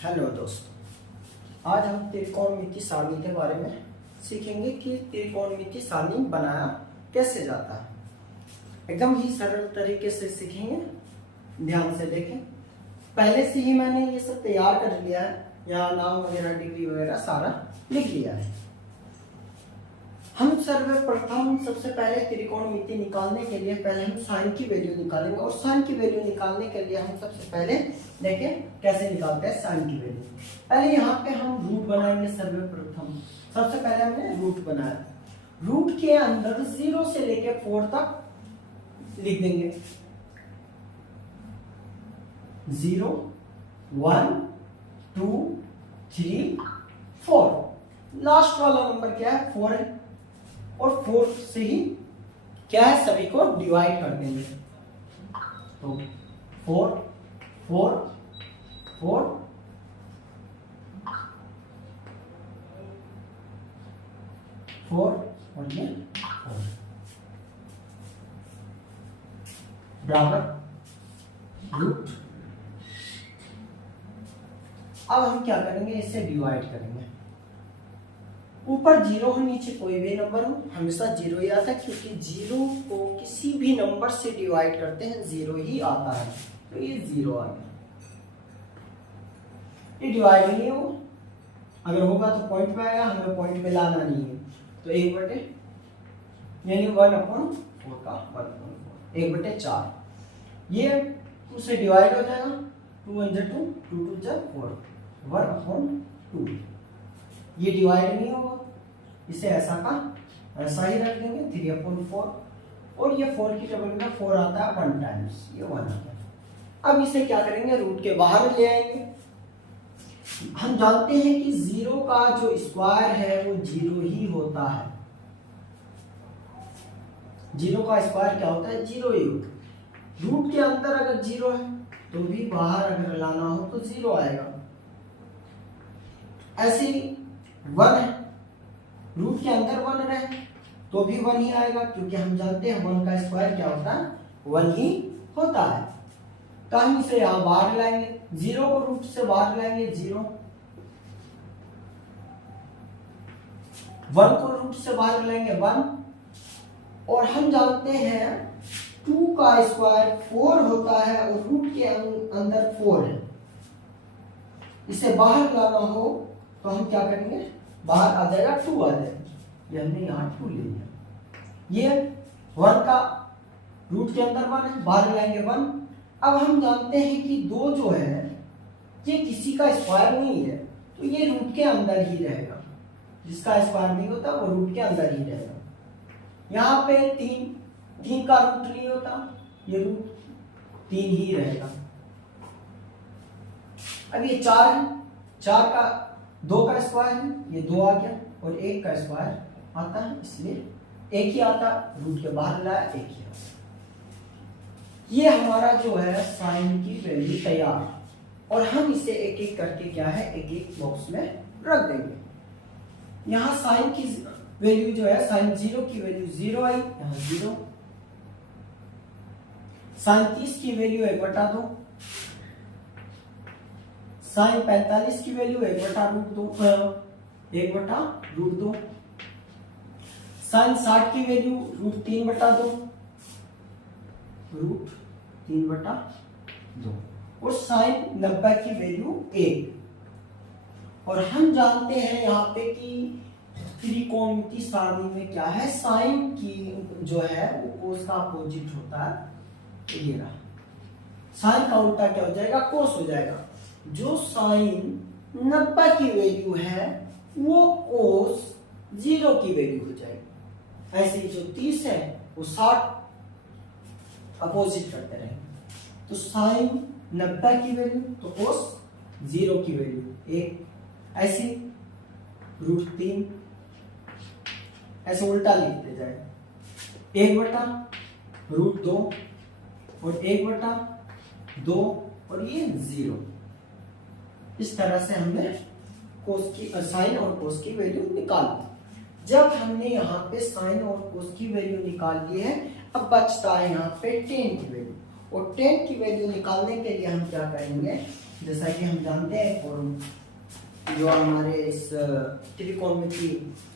Hello दोस्तों, आज हम त्रिकोणमिति सारणी के बारे में सीखेंगे कि त्रिकोणमिति सारणी बनाया कैसे जाता है। एकदम ही सरल तरीके से सीखेंगे, ध्यान से देखें। पहले से ही मैंने ये सब तैयार कर लिया है, यहाँ नाम वगैरह डिग्री वगैरह सारा लिख लिया है। हम सर्वप्रथम सबसे पहले त्रिकोणमिति निकालने के लिए पहले हम साइन की वैल्यू निकालेंगे, और साइन की वैल्यू निकालने के लिए हम सबसे पहले देखें कैसे निकालते हैं साइन की वैल्यू। पहले यहाँ पे हम रूट बनाएंगे। सर्वप्रथम सबसे पहले हमने रूट बनाया, रूट के अंदर 0 से लेके 4 तक लिख देंगे। 0 1 2 3 4, लास्ट वाला नंबर क्या है 4 है, और 4 से ही क्या है सभी को डिवाइड कर देंगे। तो 4 4 4 4 और ये 4 बराबर रूट। अब हम क्या करेंगे, इसे डिवाइड करेंगे। ऊपर 0 हो, नीचे कोई भी नंबर हो, हमेशा 0 ही आता है, क्योंकि 0 को किसी भी नंबर से डिवाइड करते हैं 0 ही आता है। तो ये 0 आ गया, ये डिवाइड नहीं हो, अगर होगा तो पॉइंट पे आएगा, हमें पॉइंट पे लाना नहीं है। तो 1/, यानी 1/4 का 1/4, 1/4। ये 2 से डिवाइड हो जाएगा, 2 1 2 2 2 4, 1/2। ये डिवाइड नहीं होगा, इसे ऐसा का ऐसा ही रख देंगे, 3/4। और ये 4 की टेबल में 4 आता है 1 टाइम्स, ये 1 आता है। अब इसे क्या करेंगे, रूट के बाहर ले आएंगे। हम जानते हैं कि 0 का जो स्क्वायर है वो 0 ही होता है। 0 का स्क्वायर क्या होता है, 0 ही होता है। रूट के अंदर अगर 0 है तो भी बाहर अगर लाना हो तो 0 आएगा। ऐसे ही 1 है, रूट के अंदर 1 रहे तो भी 1 ही आएगा, क्योंकि हम जानते हैं 1 का स्क्वायर क्या होता है, 1 ही होता है। तो हम इसे यहां बाहर लाएंगे, 0 को रूट से बाहर लाएंगे 0, 1 को रूट से बाहर लाएंगे 1, और हम जानते हैं 2 का स्क्वायर 4 होता है, और रूट के अंदर 4 है। इसे बाहर लाना हो तो हम क्या करेंगे, बाहर आ जाएगा 2 आ जाएगा, ये हमने यहाँ 2 ले लिया। ये 1 का रूट के अंदर 1 है, बाहर लाएंगे 1। अब हम जानते हैं कि 2 जो है ये किसी का स्क्वायर नहीं है, तो ये रूट के अंदर ही रहेगा। जिसका स्क्वायर नहीं होता वो रूट के अंदर ही रहेगा। यहाँ पे 3 का रूट नहीं होता, ये रूट 3 ही रहेगा। अब ये 4 है, 4 का 2 का स्क्वायर है, ये 2 आ गया, और 1 का स्क्वायर आता है, इसलिए 1 ही आता, रूट के बाहर लाया 1 ही आता। ये हमारा जो है साइन की वैल्यू तैयार, और हम इसे एक एक करके क्या है एक एक बॉक्स में रख देंगे। यहाँ साइन की वैल्यू जो है, साइन 0 की वैल्यू 0 आई, यहाँ 0। साइन 30 की वैल्यू 1/2, साइन 45 की वैल्यू 1/√2, 1/√2। साइन 60 की वैल्यू √3/2, √3/2, और साइन 90 की वैल्यू 1। और हम जानते हैं यहाँ पे कि त्रिकोणमिति सारणी में क्या है, साइन की जो है वो कोस का अपोजिट होता है। तो ये रहा, साइन का उल्टा क्या हो जाएगा, कोस हो जाएगा। जो साइन 90 की वैल्यू है वो कोस 0 की वैल्यू हो जाएगी। ऐसे ही जो 30 है वो 60 अपोजिट करते रहेंगे। तो साइन 90 की वैल्यू तो कोस 0 की वैल्यू 1, ऐसे √3, ऐसे उल्टा लिखते जाए, 1/√2 और 1/2 और ये 0। इस तरह से हमने कोस की साइन और कोस की वैल्यू निकाल दी। जब हमने यहाँ पे साइन और कोस की वैल्यू निकाल ली है, अब बचता है यहाँ पे टेन की वैल्यू, और टेन की वैल्यू निकालने के लिए हम क्या करेंगे, जैसा कि हम जानते हैं और जो हमारे इस त्रिकोणमिति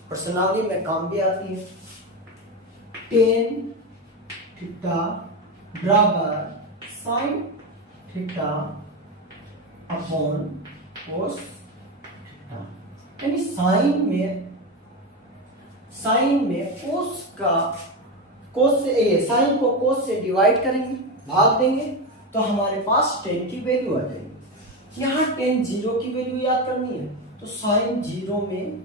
प्रश्नावली में काम भी आती है, टेन थीटा बराबर sine theta upon cos theta. यानी साइन में कोस से साइन को कोस से डिवाइड करेंगे, भाग देंगे, तो हमारे पास टेन की वैल्यू आ जाएगी। यहाँ टेन जीरो की वैल्यू याद करनी है, तो साइन जीरो में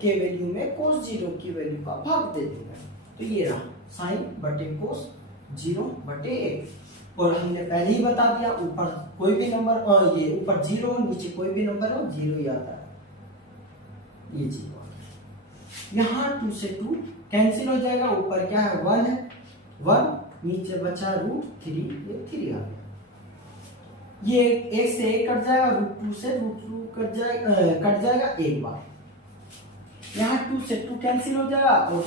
के वैल्यू में कोस जीरो की वैल्यू का भाग दे देंगे। तो ये रहा साइन बटे कोस जीरो बटे एक। और हमने पहले ही बता दिया, ऊपर कोई भी नंबर ये ऊपर जीरो नीचे कोई भी नंबर हो जीरो ही आता है, ये जीरो। यहाँ 2 से 2 कैंसिल हो जाएगा, ऊपर क्या है 1 है, 1 नीचे बचा √3, ये 3 आ गया। ये 1 से 1 कट जाएगा, √2 से √2 कट जाएगा एक बार। यहाँ 2 से 2 कैंसिल हो जाएगा और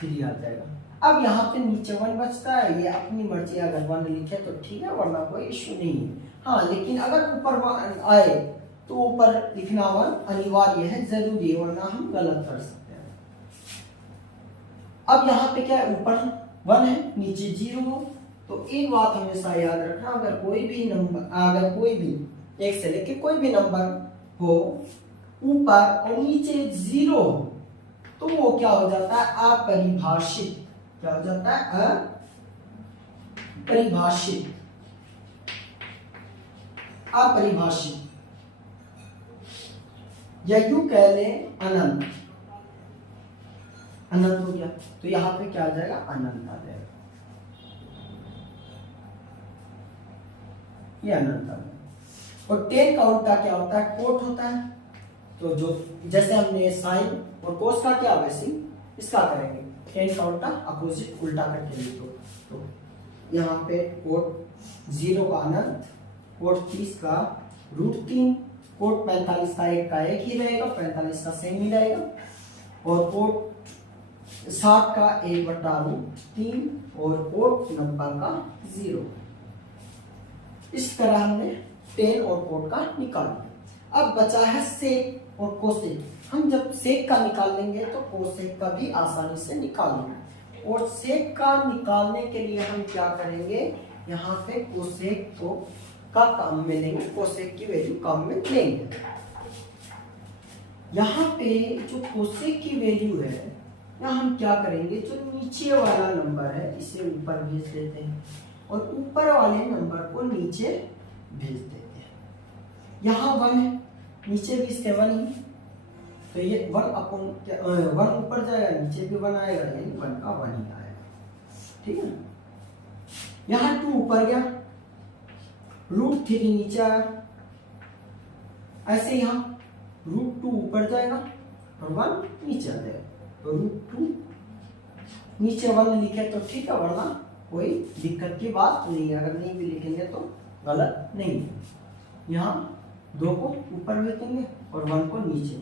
√3 आ जाएगा। अब यहाँ पे नीचे 1 बचता है, ये अपनी मर्जी, अगर 1 लिखे तो ठीक है, वरना कोई इश्यू नहीं है। हाँ, लेकिन अगर ऊपर 1 आए तो ऊपर लिखना 1 अनिवार्य है, जरूरी है, वरना हम गलत कर सकते हैं। अब यहाँ पे क्या है, ऊपर 1 है नीचे 0 हो, तो एक बात हमेशा याद रखना, अगर कोई भी एक से लेके कोई भी नंबर हो ऊपर और नीचे 0 हो, तो वो क्या हो जाता है, अपरिभाषित। क्या हो जाता है, अपरिभाषित। या यूं कह लें अनंत। अनंत हो गया, तो यहां पे क्या आ जाएगा, अनंत आ जाएगा, ये अनंत आ जाएगा। और 10 का उल्टा क्या होता है, कोट होता है। तो जो जैसे हमने साइन और कोस का क्या, वैसे इसका करेंगे, 10 का उल्टा अपोजिट उल्टा करके लिखो। तो यहाँ पे कोट 0 का अनंत, कोट 30 का √3, कोट 45 का एक ही रहेगा, 45 का सेम ही रहेगा, और कोट 60 का 1/√3 और कोट 90 का 0। इस तरह हमने 10 और कोट का निकाल लिया। अब बचा है सेक और कोसेक। हम जब सेक का निकाल लेंगे तो कोसेक का भी आसानी से निकाल लेंगे। और सेक का निकालने के लिए हम क्या करेंगे, यहाँ पे कोसेक को का काम में लेंगे, कोसेक की वैल्यू काम में लेंगे। यहाँ पे जो कोसेक की वैल्यू है, यहाँ हम क्या करेंगे, जो नीचे वाला नंबर है इसे ऊपर भेज देते हैं और ऊपर वाले नंबर को नीचे भेज देते हैं। यहाँ 1 है, नीचे भी इसके 1 ही, तो ये 1 ऊपर जाएगा, नीचे भी 1 आएगा, यानी 1 का 1 ही आएगा। ठीक है, यहाँ 2 ऊपर गया, √3 नीचे आया, ऐसे यहाँ √2 ऊपर जाएगा और 1 नीचे आ जाएगा। तो √2 नीचे 1 लिखे तो ठीक है, वरना कोई दिक्कत की बात नहीं है, अगर नहीं भी लिखेंगे तो गलत नहीं है। यहाँ 2 को ऊपर भेजेंगे और 1 को नीचे,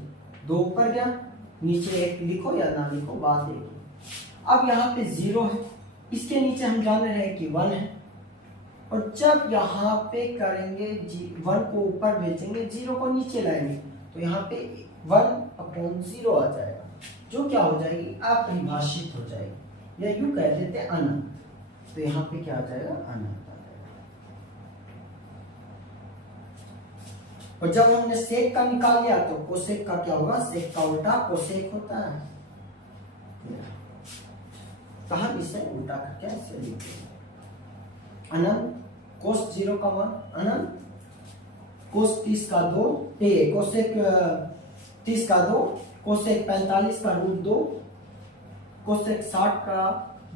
2 ऊपर गया, नीचे 1 लिखो या ना लिखो, बात एक है। अब यहाँ पे 0 है, इसके नीचे हम जान रहे हैं कि 1 है, और जब यहाँ पे करेंगे 1 को ऊपर भेजेंगे, 0 को नीचे लाएंगे, तो यहाँ पे 1/0 आ जाएगा, जो क्या हो जाएगी, अपरिभाषित हो जाएगी, या यूं कह देते हैं अनंत। तो यहाँ पे क्या आ जाएगा, अनंत आ जाएगा। और जब हमने सेक का निकाल लिया तो कोसेक का क्या होगा, सेक का उल्टा कोसेक होता है। तो हम इसे उल्टा करके ऐसे लिखते हैं, अनंत कोस 0 का 1 अनंत, कोस 30 का 2, कोसेक 30 का 2, कोसेक 45 का √2, कोसेक 60 का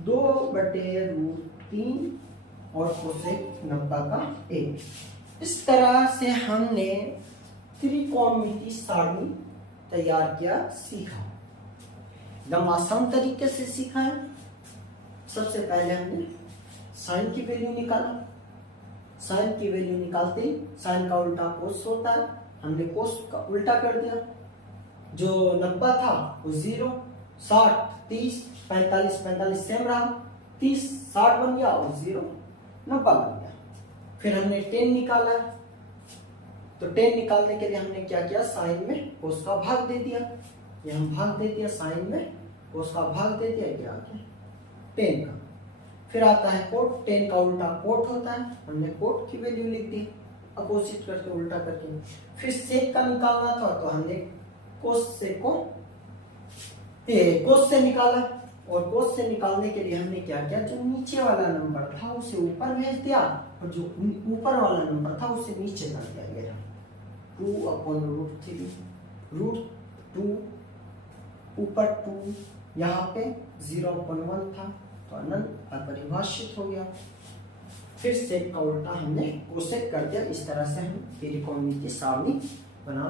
2/√3 और कोसेक 90 का 1। इस तरह से हमने त्रिकोणमिति सारणी तैयार किया, सीखा, एकदम आसान तरीके से सीखा है। सबसे पहले हमने साइन की वैल्यू निकाला, साइन की वैल्यू निकालते ही साइन का उल्टा कोस होता है, हमने कोस का उल्टा कर दिया, जो 90 था वो 0, 60 30 45 सेम रहा, 30 60 बन गया और 0 90 बन गया। फिर हमने 10 निकाला, तो टेन निकालने के लिए हमने क्या किया, साइन में कोस का भाग दे दिया, ये हम भाग दे दिया, साइन में कोस का भाग दे दिया, क्या आ गया टेन का। फिर आता है कोट, टेन का उल्टा कोट होता है, हमने कोट की वैल्यू लिख दी अपोजिट करके, उल्टा करके। फिर सेक का निकालना था तो हमने कोस से को कोस से निकाला, और कोस से निकालने के लिए हमने क्या किया, जो नीचे वाला नंबर था उसे ऊपर भेज दिया, और जो ऊपर वाला नंबर था उसे नीचे कर दिया गया। 2/√3, √2 ऊपर 2, यहाँ पे 0/1 था तो अनंत अपरिभाषित हो गया। फिर सेक का उल्टा हमने कोसेक कर दिया। इस तरह से हम त्रिकोणमितीय सारणी बना